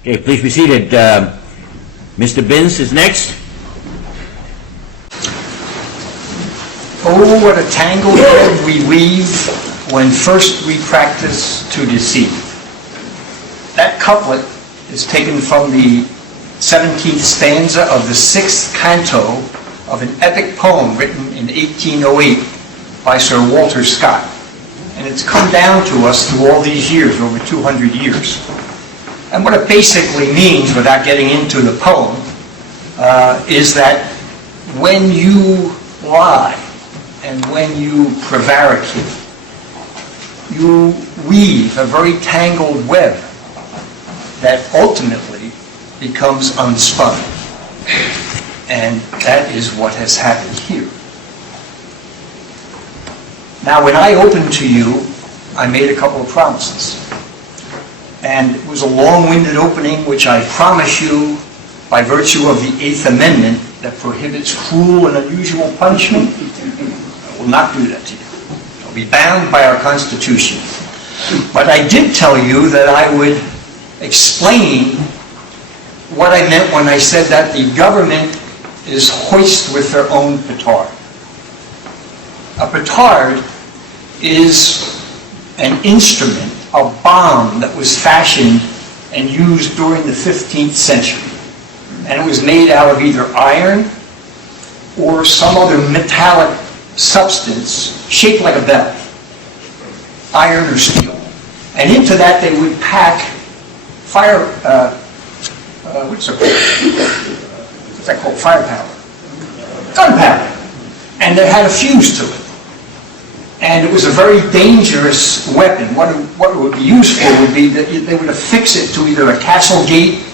Okay, please be seated. Mr. Binns is next. Oh, what a tangled web we weave when first we practice to deceive. That couplet is taken from the 17th stanza of the 6th canto of an epic poem written in 1808 by Sir Walter Scott. And it's come down to us through all these years, over 200 years. And what it basically means, without getting into the poem, is that when you lie and when you prevaricate, you weave a very tangled web that ultimately becomes unspun. And that is what has happened here. Now, when I opened to you, I made a couple of promises. And it was a long-winded opening, which I promise you, by virtue of the 8th Amendment that prohibits cruel and unusual punishment, I will not do that to you. I'll be bound by our Constitution. But I did tell you that I would explain what I meant when I said that the government is hoist with their own petard. A petard is an instrument, a bomb that was fashioned and used during the 15th century. And it was made out of either iron or some other metallic substance shaped like a bell, iron or steel. And into that they would pack what's that called? Firepower. Gunpowder. And it had a fuse to it. And it was a very dangerous weapon. What it would be used for would be that they would affix it to either a castle gate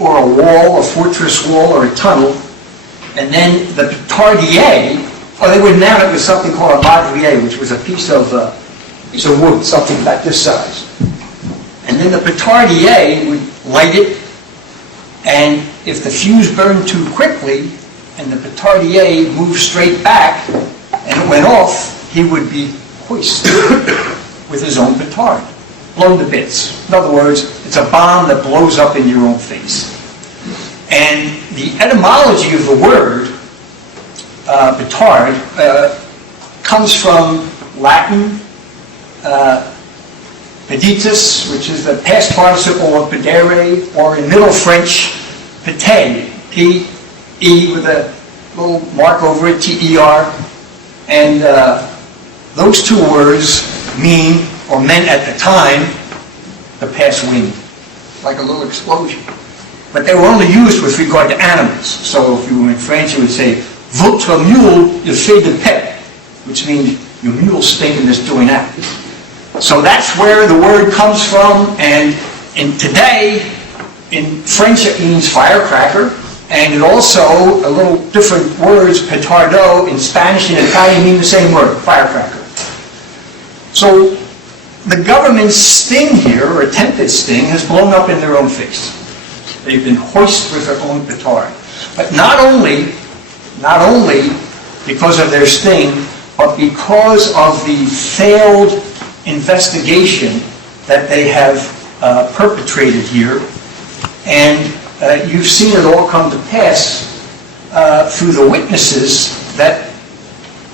or a wall, a fortress wall, or a tunnel. And then the petardier, or they would mount it with something called a madrier, which was a piece of wood, something about this size. And then the petardier would light it, and if the fuse burned too quickly, and the petardier moved straight back, and it went off, he would be hoisted with his own petard, blown to bits. In other words, it's a bomb that blows up in your own face. And the etymology of the word petard comes from Latin peditus, which is the past participle of pedere, or in Middle French, pete, P-E with a little mark over it, T-E-R. And those two words mean, or meant at the time, the past wind, like a little explosion. But they were only used with regard to animals. So if you were in France, you would say, votre mule, il fait de pet, which means your mule's stinking is doing that. So that's where the word comes from, and today, in French it means firecracker, and it also, a little different words, petardo, in Spanish and Italian mean the same word, firecracker. So the government's sting here, or attempted sting, has blown up in their own face. They've been hoisted with their own petard. But not only because of their sting, but because of the failed investigation that they have perpetrated here. And you've seen it all come to pass through the witnesses that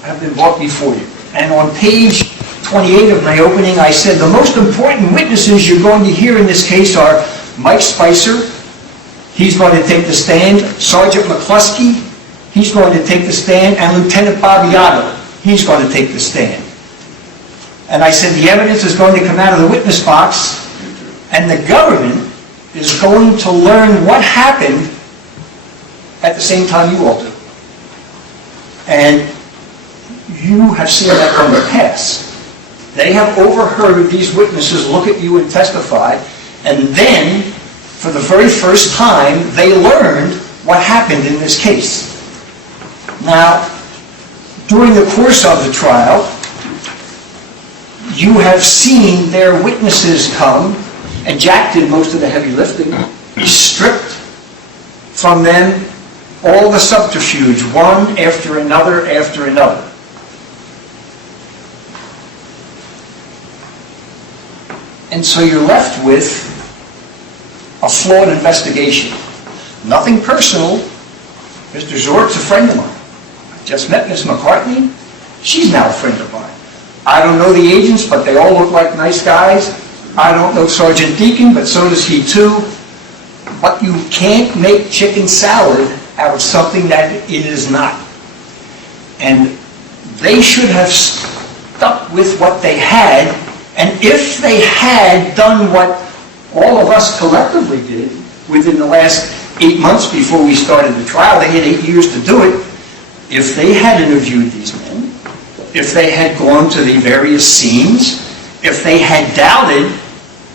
have been brought before you. And on page 28 of my opening, I said the most important witnesses you're going to hear in this case are Mike Spicer. He's going to take the stand. Sergeant McCluskey, he's going to take the stand. And Lieutenant Bobbiato, he's going to take the stand. And I said the evidence is going to come out of the witness box, and the government is going to learn what happened at the same time you all do. And you have seen that come to pass. They have overheard these witnesses look at you and testify, and then, for the very first time, they learned what happened in this case. Now, during the course of the trial, you have seen their witnesses come, and Jack did most of the heavy lifting. He stripped from them all the subterfuge, one after another after another. And so you're left with a a flawed investigation. Nothing personal. Mr. Zort's a friend of mine. I just met Ms. McCartney. She's now a friend of mine. I don't know the agents, but they all look like nice guys. I don't know Sergeant Deacon, but so does he too. But you can't make chicken salad out of something that it is not. And they should have stuck with what they had, and if they had done what all of us collectively did within the last 8 months before we started the trial, they had 8 years to do it. If they had interviewed these men, if they had gone to the various scenes, if they had doubted,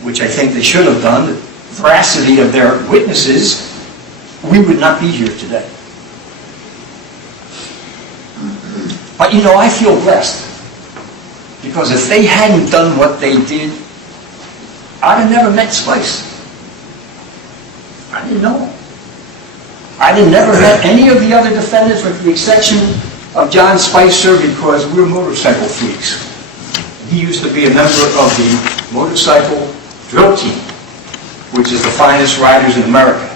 which I think they should have done, the veracity of their witnesses, we would not be here today. But you know, I feel blessed, because if they hadn't done what they did, I'd have never met Spice. I didn't know him. I never met any of the other defendants with the exception of John Spicer, because we're motorcycle freaks. He used to be a member of the motorcycle drill team, which is the finest riders in America.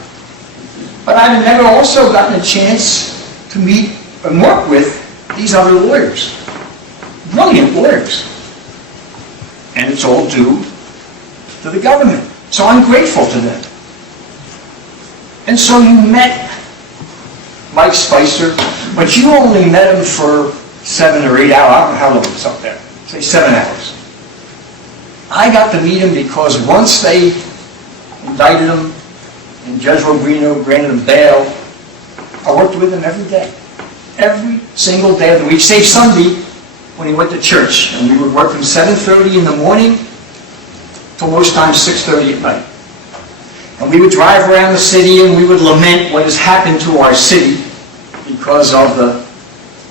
But I've never also gotten a chance to meet and work with these other lawyers. Brilliant lawyers. And it's all due to the government. So I'm grateful to them. And so you met Mike Spicer, but you only met him for 7 or 8 hours. I don't know how long it was up there. Say 7 hours. I got to meet him because once they indicted him and Judge Rubino granted him bail, I worked with him every day. Every single day of the week, save Sunday when he went to church. And we would work from 7:30 in the morning till most times 6:30 at night. And we would drive around the city and we would lament what has happened to our city because of the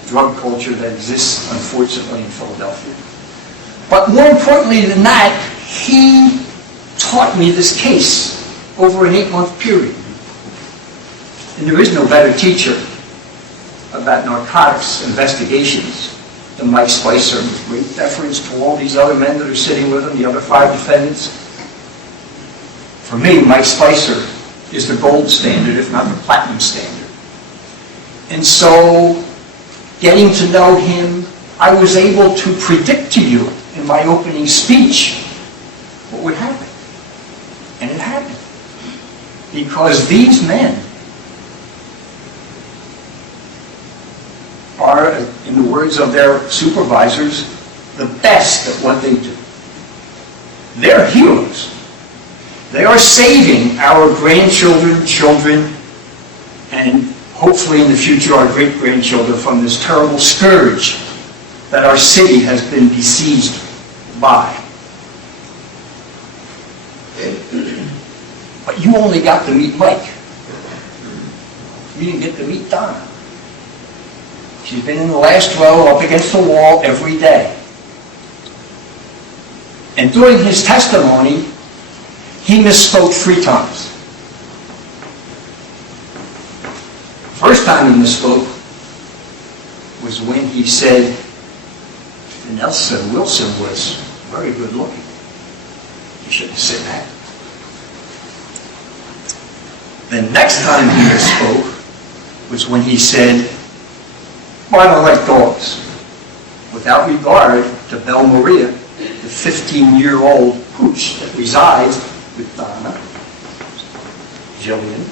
drug culture that exists, unfortunately, in Philadelphia. But more importantly than that, he taught me this case over an 8-month period. And there is no better teacher about narcotics investigations than Mike Spicer, with great deference to all these other men that are sitting with him, the other 5 defendants. For me, Mike Spicer is the gold standard, if not the platinum standard. And so, getting to know him, I was able to predict to you in my opening speech what would happen. And it happened. Because these men are, in the words of their supervisors, the best at what they do. They're heroes. They are saving our grandchildren, children, and hopefully in the future our great-grandchildren from this terrible scourge that our city has been besieged by. But you only got to meet Mike. You didn't get to meet Donna. She's been in the last row up against the wall every day. And during his testimony, he misspoke 3 times. First time he misspoke was when he said Nelson Wilson was very good looking. He shouldn't have said that. The next time he misspoke was when he said, well, I don't like dogs, without regard to Belle Maria, the 15-year-old pooch that resides with Donna, Jillian,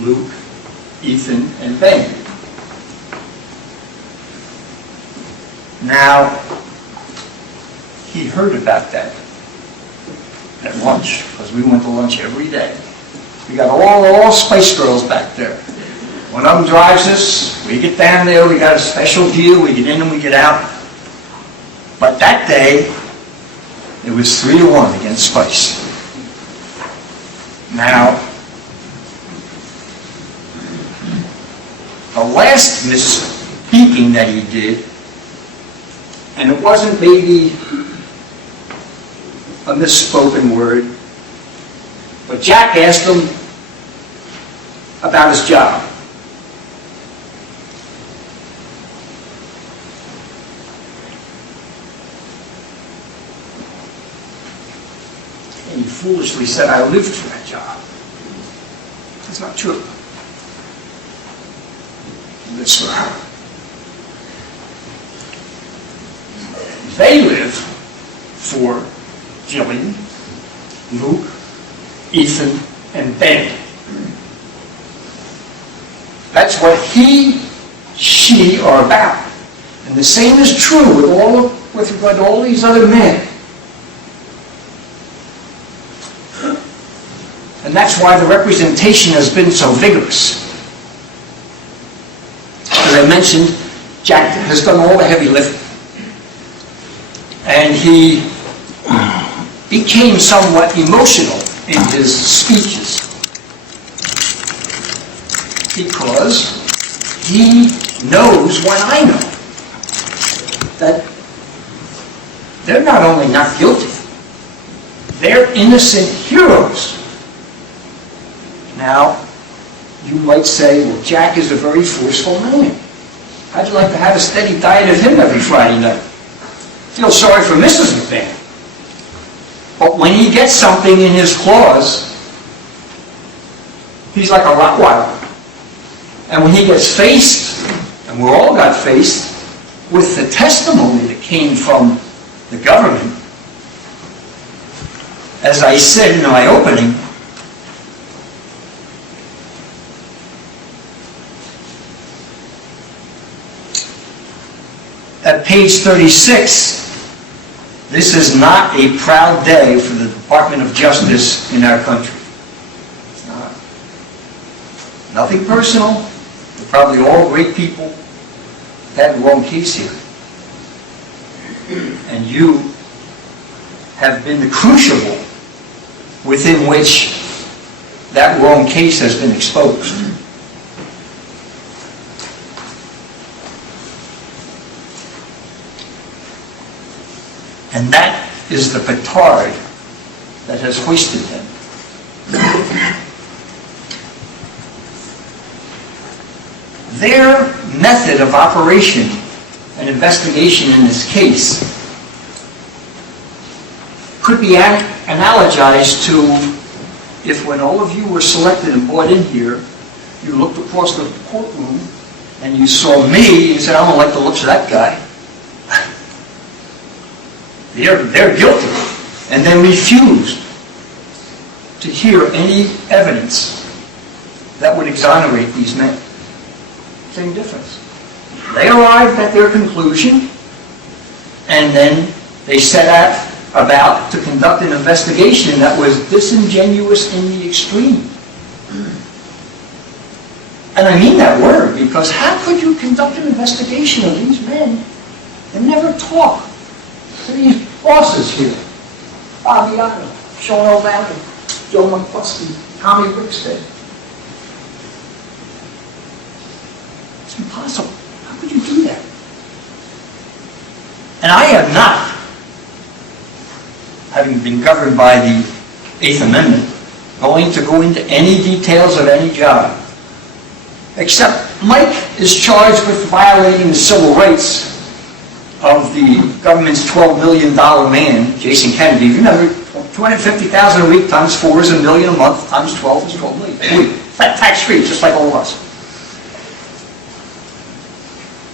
Luke, Ethan, and Ben. Now, he heard about that at lunch, because we went to lunch every day. We got all Spice Girls back there. One of them drives us, we get down there, we got a special deal, we get in and we get out. But that day, it was 3-1 against Spice. Now, the last misspeaking that he did, and it wasn't maybe a misspoken word, but Jack asked him about his job. And he foolishly said I lived for that job. That's not true. That's for her. They live for Jillian, Luke, Ethan, and Ben. That's what he, she are about. And the same is true with regard to all these other men. And that's why the representation has been so vigorous. As I mentioned, Jack has done all the heavy lifting. And he became somewhat emotional in his speeches because he knows what I know, that they're not only not guilty, they're innocent heroes. Now, you might say, well, Jack is a very forceful man. How'd you like to have a steady diet of him every Friday night? Feel sorry for Mrs. McMahon. But when he gets something in his claws, he's like a Rottweiler. And when he gets faced, and we all got faced, with the testimony that came from the government, as I said in my opening, at page 36, this is not a proud day for the Department of Justice in our country. It's not. Nothing personal. They're probably all great people. Had the wrong case here. And you have been the crucible within which that wrong case has been exposed. And that is the petard that has hoisted them. Their method of operation and investigation in this case could be analogized to if when all of you were selected and brought in here, you looked across the courtroom and you saw me and said, I don't like the looks of that guy. They're guilty, and then refused to hear any evidence that would exonerate these men. Same difference. They arrived at their conclusion, and then they set about to conduct an investigation that was disingenuous in the extreme. And I mean that word, because how could you conduct an investigation of these men and never talk to these bosses here? Bobby Otto, Sean O'Malley, Joe McCluskey, Tommy Wickstead. It's impossible. How could you do that? And I have not, having been governed by the Eighth Amendment, going to go into any details of any job. Except Mike is charged with violating the civil rights of the government's $12 million man, Jason Kennedy. Remember, $250,000 a week times 4 is $1 million a month, times 12 is $12 million a week. Tax-free, just like all of us.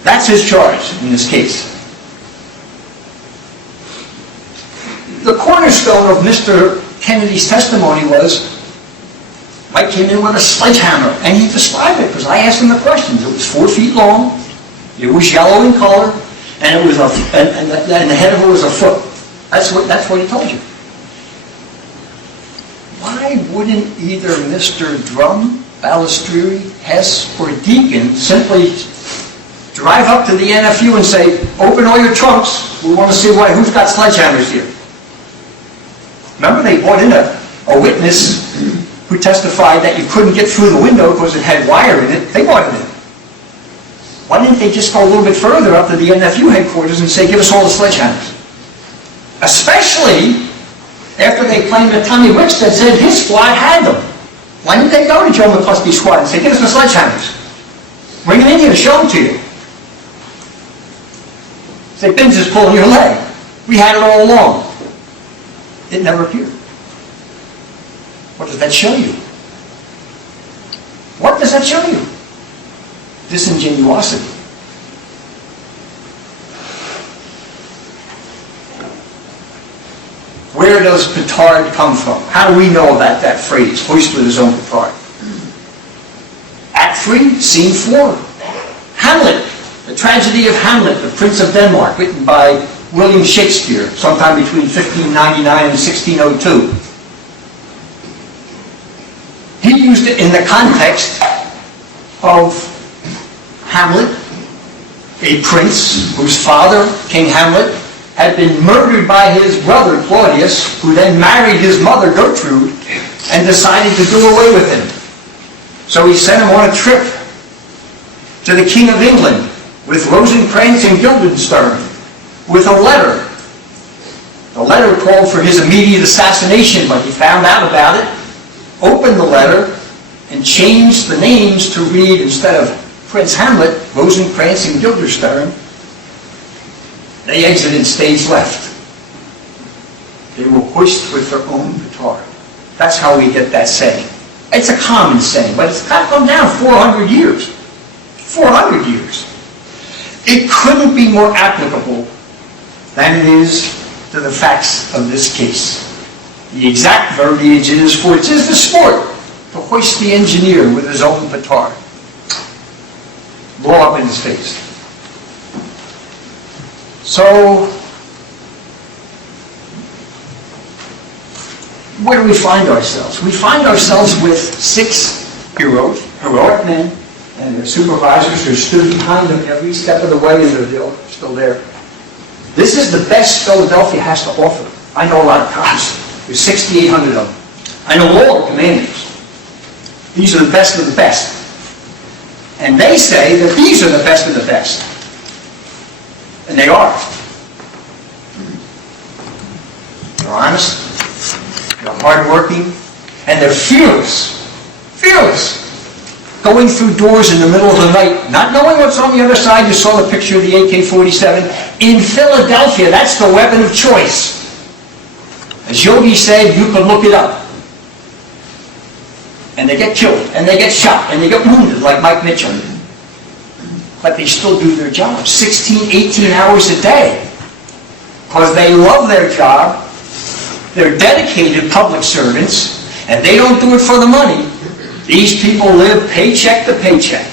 That's his charge in this case. The cornerstone of Mr. Kennedy's testimony was Mike came in with a sledgehammer, and he described it because I asked him the questions. It was 4 feet long, it was yellow in color, and it was and the head of it was a foot. That's what he told you. Why wouldn't either Mr. Drum, Balistrieri, Hess, or Deacon simply drive up to the NFU and say, open all your trunks, we want to see who's got sledgehammers here? Remember, they brought in a witness who testified that you couldn't get through the window because it had wire in it. They brought it in. Why didn't they just go a little bit further up to the NFU headquarters and say, give us all the sledgehammers? Especially after they claimed that Tommy Wickstead said his squad had them. Why didn't they go to Joe McCluskey's squad and say, give us the sledgehammers? Bring them in here to show them to you. Say, Binns is pulling your leg. We had it all along. It never appeared. What does that show you? What does that show you? Disingenuosity. Where does petard come from? How do we know about that phrase, hoist with his own petard? Act 3, Scene 4. Hamlet, the tragedy of Hamlet, the Prince of Denmark, written by William Shakespeare, sometime between 1599 and 1602. He used it in the context of Hamlet, a prince whose father, King Hamlet, had been murdered by his brother Claudius, who then married his mother Gertrude and decided to do away with him. So he sent him on a trip to the King of England with Rosencrantz and Guildenstern with a letter. The letter called for his immediate assassination, but he found out about it, opened the letter, and changed the names to read, instead of Prince Hamlet, Rosencrantz and Guildenstern. They exited stage left. They will hoist with their own petard. That's how we get that saying. It's a common saying, but it's got to come down 400 years. 400 years. It couldn't be more applicable than it is to the facts of this case. The exact verbiage is for it is the sport to hoist the engineer with his own petard. Blow up in his face. So, where do we find ourselves? We find ourselves with 6 heroes, heroic men, and their supervisors who stood behind them every step of the way, and they're still there. This is the best Philadelphia has to offer. I know a lot of cops. There's 6,800 of them. I know all the commanders. These are the best of the best. And they say that these are the best of the best. And they are. They're honest, they're hardworking, and they're fearless. Fearless. Going through doors in the middle of the night, not knowing what's on the other side. You saw the picture of the AK-47. In Philadelphia, that's the weapon of choice. As Yogi said, you can look it up. And they get killed, and they get shot, and they get wounded, like Mike Mitchell. But they still do their job, 16, 18 hours a day. Because they love their job, they're dedicated public servants, and they don't do it for the money. These people live paycheck to paycheck.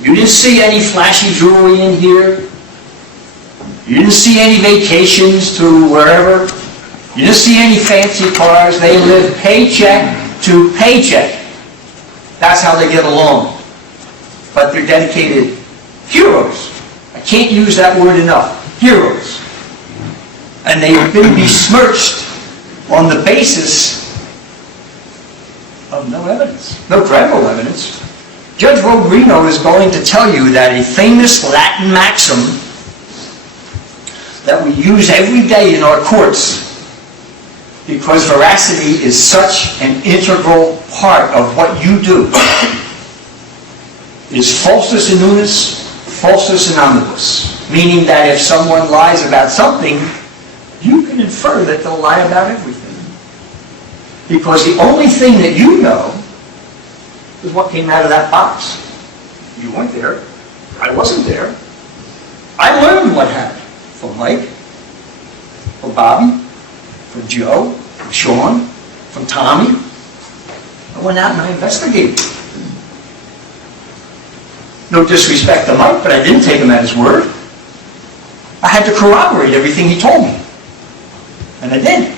You didn't see any flashy jewelry in here. You didn't see any vacations to wherever. You didn't see any fancy cars. They live paycheck to paycheck. That's how they get along. But they're dedicated heroes. I can't use that word enough. Heroes. And they have been besmirched on the basis of no evidence, no credible evidence. Judge Rogrino is going to tell you that a famous Latin maxim that we use every day in our courts, because veracity is such an integral part of what you do, is falsus in unis, falsus in omnibus, meaning that if someone lies about something, you can infer that they'll lie about everything. Because the only thing that you know is what came out of that box. You weren't there. I wasn't there. I learned what happened from Mike, from Bobby, from Joe, from Sean, from Tommy. I went out and I investigated. No disrespect to Mike, but I didn't take him at his word. I had to corroborate everything he told me. And I did.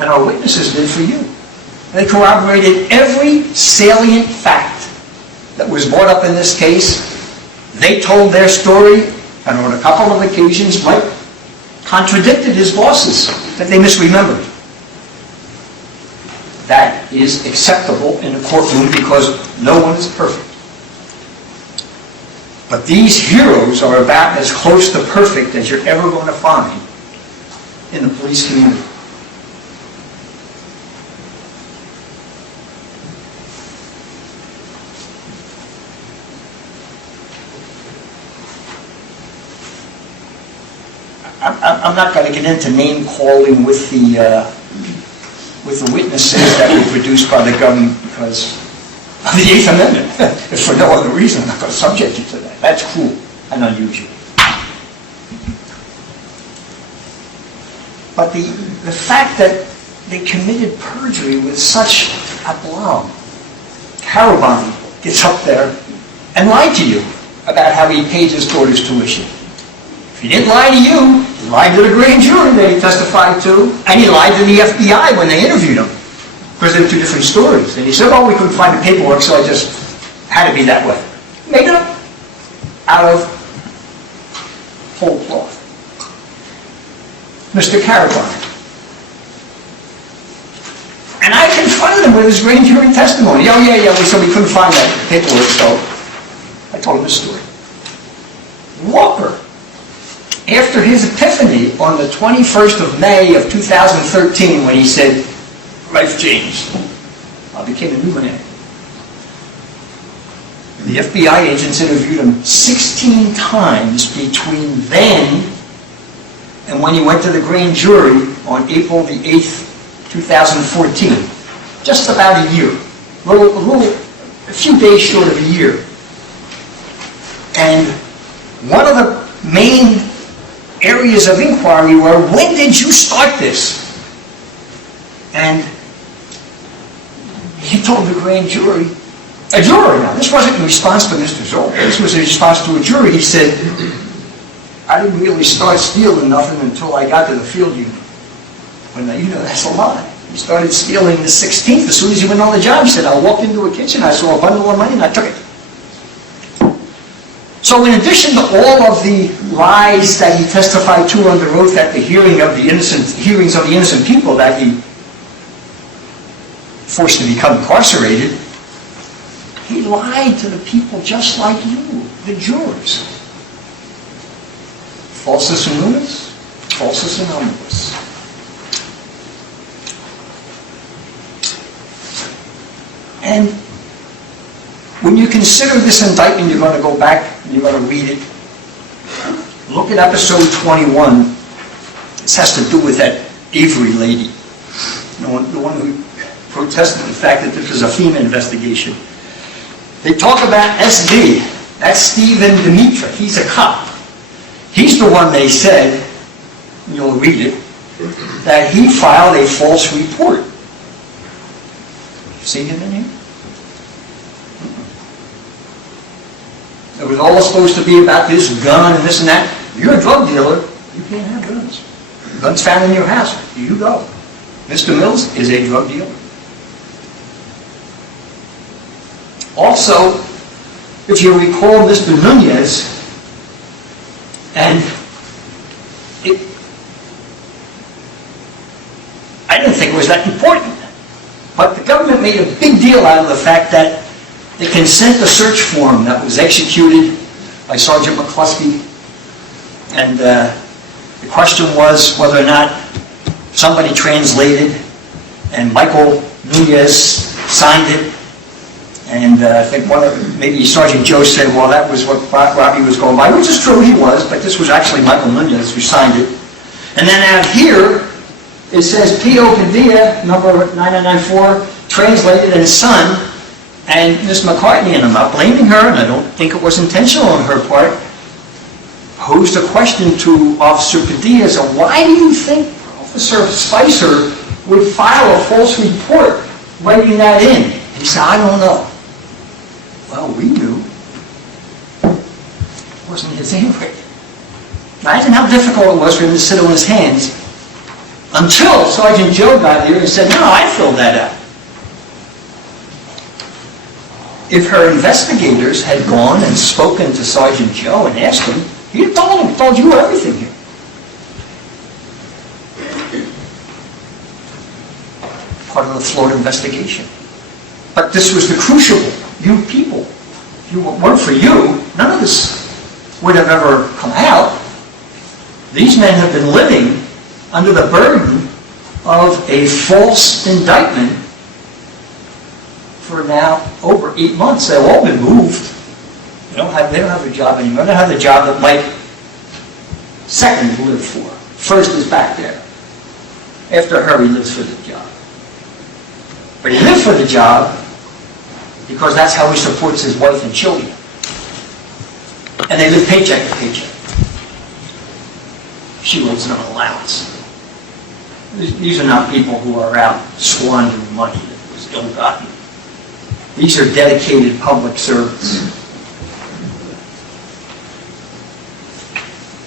And our witnesses did for you. They corroborated every salient fact that was brought up in this case. They told their story, and on a couple of occasions, Mike contradicted his bosses that they misremembered. That is acceptable in a courtroom because no one is perfect. But these heroes are about as close to perfect as you're ever going to find in the police community. I'm not going to get into name calling with with the witnesses that were produced by the government because of the Eighth Amendment. If for no other reason, I'm not going to subject you to that. That's cruel and unusual. But the fact that they committed perjury with such aplomb. Karabani gets up there and lied to you about how he paid his daughter's tuition. If he didn't lie to you, he lied to the grand jury that he testified to, and he lied to the FBI when they interviewed him, because they were two different stories. And he said, oh, we couldn't find the paperwork, so I just had to be that way. Made it up out of whole cloth. Mr. Karabani. And I confronted him with his grand jury testimony. Oh, yeah, we said we couldn't find that paperwork, so I told him the story. Walker, after his epiphany on the 21st of May of 2013, when he said, life changed, I became a new man. The FBI agents interviewed him 16 times between then and when he went to the grand jury on April the 8th, 2014. Just about a year. A few days short of a year. And one of the main areas of inquiry were, when did you start this? And he told the grand jury, a jury now, this wasn't in response to Mr. Zoll, this was in response to a jury. He said, I didn't really start stealing nothing until I got to the field unit. When that's a lie. He started stealing the 16th as soon as he went on the job. He said, I walked into a kitchen, I saw a bundle of money, and I took it. So in addition to all of the lies that he testified to under oath at the hearings of the innocent people that he forced to become incarcerated, he lied to the people just like you, the jurors. Falsus in lunis, falsus in omnibus. And when you consider this indictment, you're going to go back and you're going to read it. Look at episode 21. This has to do with that Avery lady, the one who protested the fact that this was a FEMA investigation. They talk about SD. That's Stephen Dimitra. He's a cop. He's the one they said, you'll read it, that he filed a false report. See him in here? It was all supposed to be about this gun and this and that. You're a drug dealer. You can't have guns. Guns found in your house. You go. Mr. Mills is a drug dealer. Also, if you recall Mr. Nunez, and I didn't think it was that important, but the government made a big deal out of the fact that the consent to search form that was executed by Sergeant McCluskey, and the question was whether or not somebody translated, and Michael Nunez signed it, and I think maybe Sergeant Joe said, well, that was what Robbie was going by, which is true, he was, but this was actually Michael Nunez who signed it. And then out here, it says P.O. Padilla, number 9994, translated and son, and Ms. McCartney, and I'm not blaming her, and I don't think it was intentional on her part, posed a question to Officer Padilla, so why do you think Officer Spicer would file a false report writing that in? He said, I don't know. Well, we knew. It wasn't his handwriting. Imagine how difficult it was for him to sit on his hands until Sergeant Joe got there and said, no, I filled that out. If her investigators had gone and spoken to Sergeant Joe and asked him, he told you everything here. Part of the Florida investigation. But this was the crucible. You people. If it weren't for you, none of this would have ever come out. These men have been living under the burden of a false indictment for now over 8 months. They've all been moved. They don't have a job anymore. They don't have the job that Mike second lived for. First is back there. After her, he lives for the job. for the job because that's how he supports his wife and children. And they live paycheck to paycheck. She lives on an allowance. These are not people who are out squandering money that was ill-gotten. These are dedicated public servants.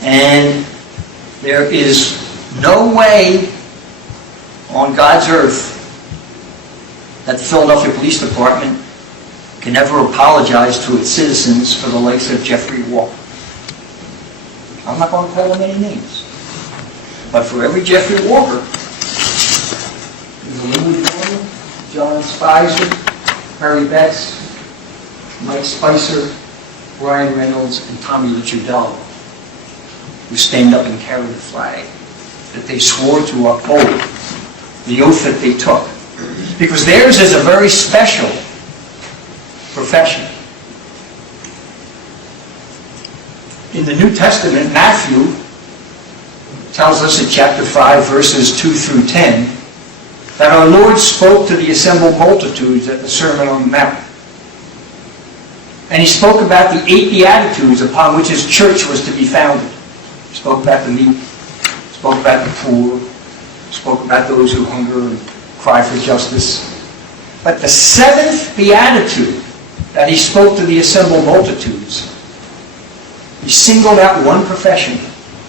And there is no way on God's earth that the Philadelphia Police Department can ever apologize to its citizens for the likes of Jeffrey Walker. I'm not going to call him any names. But for every Jeffrey Walker, there's a Linwood Norman, John Spicer, Harry Betts, Mike Spicer, Brian Reynolds, and Tommy Licciardello, who stand up and carry the flag that they swore to uphold, the oath that they took. Because theirs is a very special profession. In the New Testament, Matthew tells us in chapter 5, verses 2 through 10, that our Lord spoke to the assembled multitudes at the Sermon on the Mount. And he spoke about the 8 Beatitudes upon which his church was to be founded. He spoke about the meek, spoke about the poor, spoke about those who hunger and cry for justice. But the 7th Beatitude that he spoke to the assembled multitudes, he singled out one profession,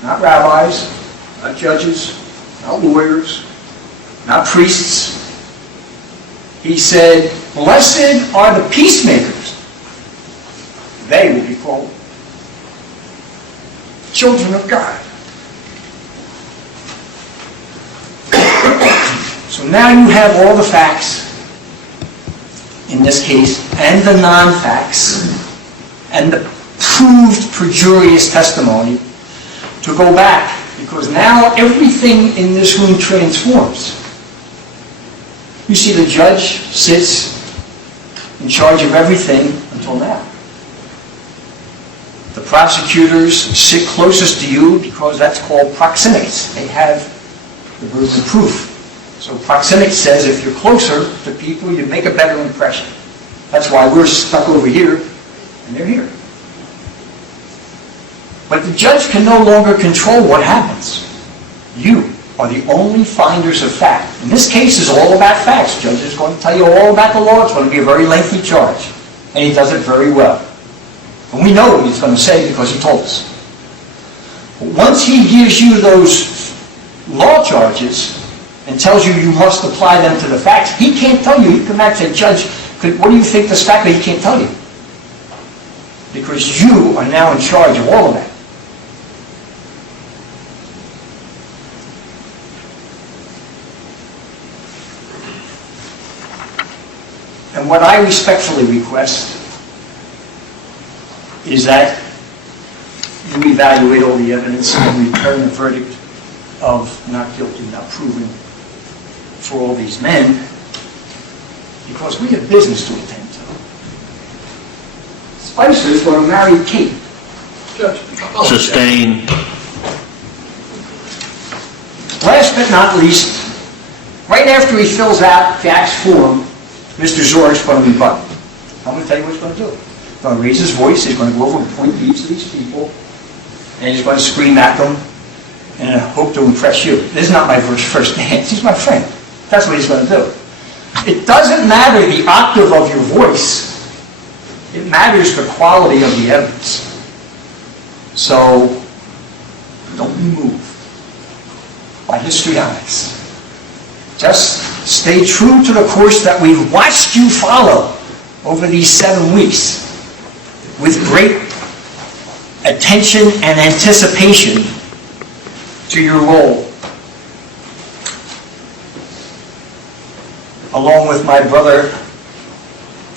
not rabbis, not judges, not lawyers, not priests. He said, "Blessed are the peacemakers. They will be called children of God." So now you have all the facts in this case, and the non-facts, and the proved perjurious testimony to go back, because now everything in this room transforms. You see, the judge sits in charge of everything until now. The prosecutors sit closest to you because that's called proxemics. They have the burden of proof. So proxemics says if you're closer to people, you make a better impression. That's why we're stuck over here and they're here. But the judge can no longer control what happens. You are the only finders of fact. And this case is all about facts. The judge is going to tell you all about the law. It's going to be a very lengthy charge. And he does it very well. And we know what he's going to say because he told us. But once he gives you those law charges and tells you you must apply them to the facts, he can't tell you. You come back and say, "Judge, what do you think this fact?" But he can't tell you. Because you are now in charge of all of that. And what I respectfully request is that you evaluate all the evidence and return a verdict of not guilty, not proven for all these men, because we have business to attend to. Spicer's going to marry Kate. Judge. Sustain. Last but not least, right after he fills out Jack's form, Mr. Zorg's going to rebut. I'm going to tell you what he's going to do. He's going to raise his voice, he's going to go over and point to each of these people, and he's going to scream at them and hope to impress you. This is not my first dance, he's my friend. That's what he's going to do. It doesn't matter the octave of your voice, it matters the quality of the evidence. So, don't be moved by histrionics. Just stay true to the course that we've watched you follow over these 7 weeks with great attention and anticipation to your role. Along with my brother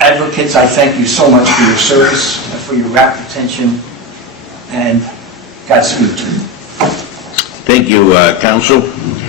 advocates, I thank you so much for your service and for your rapt attention, and Godspeed to you. Thank you, Counsel.